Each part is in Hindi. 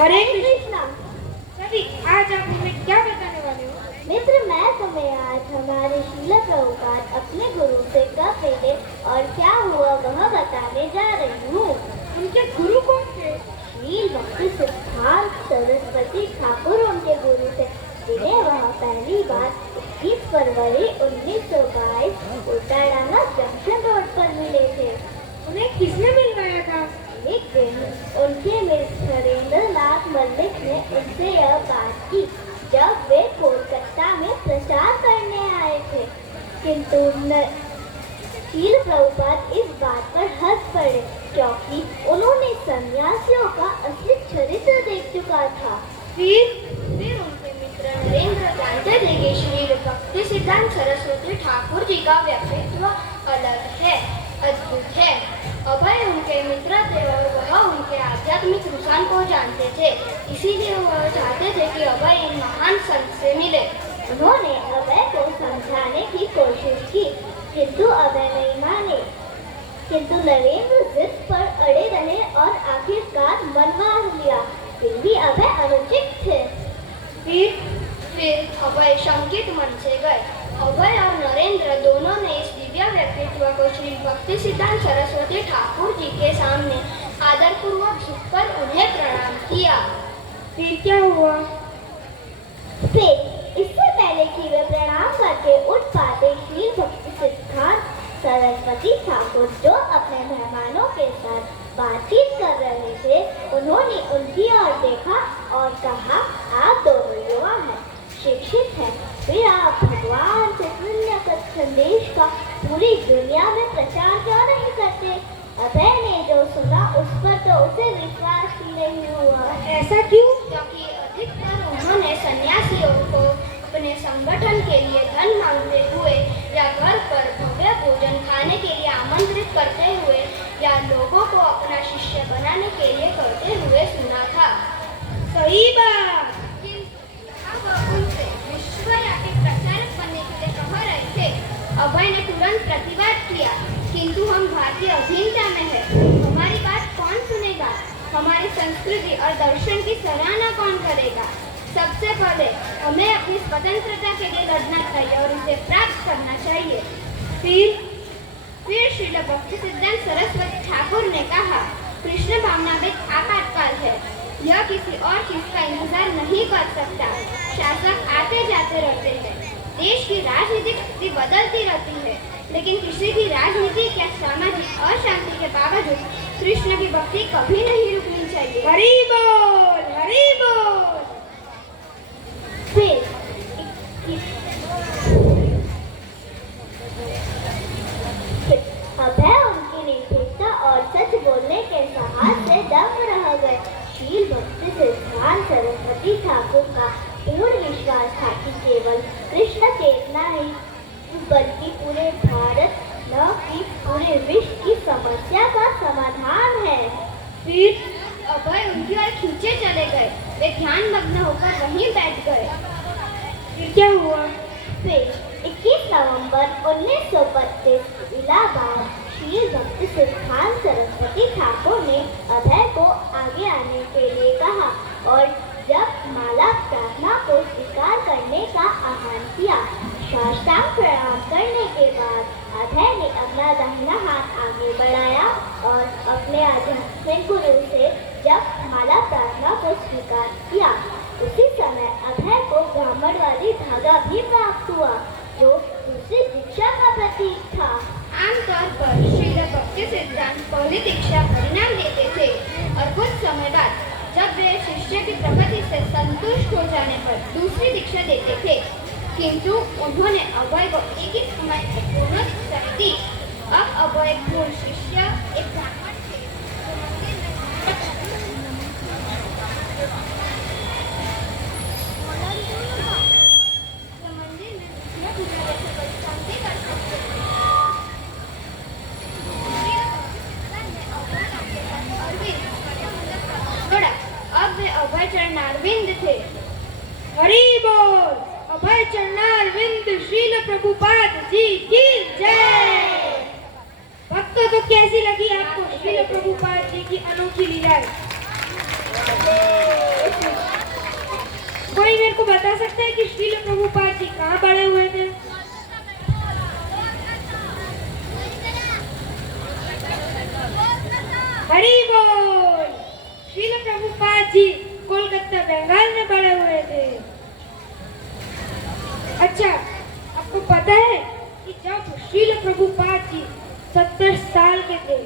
हरे कृष्णा। सभी, आज आप हमें क्या बताने वाले हो? मित्र, मैं तुम्हें आज हमारे श्रील प्रभुपाद अपने गुरु से कब मिले और क्या हुआ वह बताने जा रही हूँ। उनके गुरु कौन थे? श्रील भक्ति सिद्धांत सरस्वती ठाकुर उनके गुरु थे, जिन्हें वह पहली बार 21 फरवरी 1922 कोटाडाना जंक्शन रोड पर मिले थे। उन्हें किसने मिलवाया था? एक दिन उनके मित्र नरेंद्र नाथ मल्लिक ने उनसे यह बात की जब वे कोलकाता में प्रचार करने आए थे, किंतु श्रील प्रभुपाद इस बात पर हंस पड़े क्योंकि उन्होंने सन्यासियों का असली चरित्र देख चुका था। फिर उनके मित्र नरेंद्र जानते थे कि श्रील भक्ति सिद्धांत सरस्वती ठाकुर जी का व्यक्तित्व अलग है, अद्भुत है। अभय उनके मित्र थे और वह उनके आध्यात्मिक रुझान को जानते थे, इसीलिए वह चाहते थे कि अभय इन महान संत से मिले। उन्होंने अभय को समझाने की कोशिश की, किंतु अभय नहीं माने। किंतु नरेंद्र जिद पर अड़े रहे और आखिरकार मनवा लिया। फिर भी अभय अनुचित थे। फिर अभय शंकित मन से गए। अभय और नरेंद्र दोनों ने इस दिव्य व्यक्तित्व को श्री भक्ति सिद्धांत सरस्वती ठाकुर जी के सामने आदरपूर्वक झुककर उन्हें प्रणाम किया। फिर क्या हुआ? फिर इससे पहले कि वे प्रणाम करके उठ पाते, श्री भक्ति सिद्धांत सरस्वती ठाकुर जो अपने मेहमानों के साथ बातचीत कर रहे थे, उन्होंने उनकी ओर देखा और कहा, आप दोनों युवा हैं, शिक्षित हैं, फिर आप भगवान चैतन्य का संदेश का पूरी दुनिया में प्रचार क्यों नहीं करते? अभय ने जो सुना उस पर तो उसे विश्वास ही नहीं हुआ। ऐसा क्यों? क्योंकि अधिकतर उन्होंने सन्यासियों को अपने संगठन के लिए धन मांगते हुए या घर पर भव्य भोजन खाने के लिए आमंत्रित करते हुए या लोगों को अपना शिष्य बनाने के लिए करते हुए सुना था। सही बात। उनसे विश्वव्यापी प्रचारक बनने के लिए कह रहे थे। अभय ने तुरंत प्रतिवाद किया, किंतु हम भारतीय अधीनता में है, हमारी बात कौन सुनेगा? हमारी संस्कृति और दर्शन की सराहना कौन करेगा? सबसे पहले हमें अपनी स्वतंत्रता के लिए लड़ना चाहिए और इसे प्राप्त करना चाहिए। फिर श्रील भक्ति सिद्धांत सरस्वती ठाकुर ने कहा, कृष्ण भावनामृत आपातकाल है, यह किसी और चीज का इंतजार नहीं कर सकता। शासक आते जाते रहते हैं, देश की राजनीतिक स्थिति बदलती रहती है, लेकिन किसी की राजनीतिक या सामाजिक अशांति के बावजूद कृष्ण की भक्ति कभी नहीं रुकनी चाहिए। हरि बोल, हरि बोल। फिर अभय उनकी निर्भीकता और सच बोलने के साहस से दंग रह गए। श्री भक्ति सिद्धांत सरस्वती ठाकुर का पूर्ण विश्वास था कि केवल कृष्ण चेतना ही बल्कि पूरे भारत न कि पूरे विश्व की समस्या का समाधान है। फिर अभय उनकी ओर खींचे चले गए। वे ध्यान मग्न होकर वहीं बैठ गए। फिर क्या हुआ? फिर 21 नवंबर 1925 इलाहाबाद श्री भक्ति सिद्धांत सरस्वती ठाकुर ने अभय को आगे आने के लिए कहा और जब माला प्रार्थना को स्वीकार करने का आह्वान किया। साष्टांग प्रणाम करने के बाद अभय ने अपना दाहिना हाथ आगे बढ़ाया और अपने आध्यात्मिक गुरु से जब माला प्रार्थना को स्वीकार किया, उसी समय अभय को ब्राह्मणवादी धागा भी प्राप्त हुआ, जो दूसरी दीक्षा का प्रतीक था। आमतौर पर श्रील भक्ति सिद्धांत पहली दीक्षा परिणाम देते थे और कुछ समय बाद जब वे शिष्य की प्रगति से संतुष्ट हो जाने पर दूसरी दीक्षा देते थे, किंतु उन्होंने अभय को एक ही समय पूर्ण दीक्षा दी। अब अभय पूर्ण शिष्य एक ब्राह्मण थे। अब वे अभय चरणारविंद थे। हरि बोल। अभय चरणारविंद श्रील प्रभुपाद जी की जय। भक्तों, तो कैसी लगी आपको श्रील प्रभुपाद जी की अनोखी लीलाएं? हमको बता सकते हैं कि श्रील प्रभुपाद जी कहाँ बड़े हुए थे? हरि बोल। श्रील प्रभुपाद जी कोलकाता बंगाल में बड़े हुए थे। अच्छा, आपको पता है कि जब श्रील प्रभुपाद जी 70 साल के थे,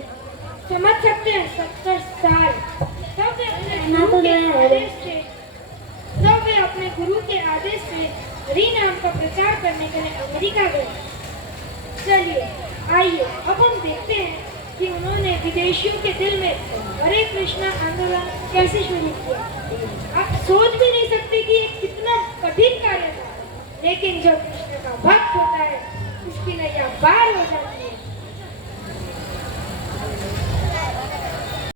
समझ सकते हैं 70 साल, तब वे अपने गुरु के आदेश से हरि नाम का प्रचार करने के लिए अमेरिका गए। चलिए आइए अब हम देखते हैं कि उन्होंने विदेशियों के दिल में हरे कृष्णा आंदोलन कैसे शुरू किया। आप सोच भी नहीं सकते कि ये कितना कठिन कार्य था, लेकिन जब कृष्ण का भक्त होता है उसकी नैया पार हो जाती है।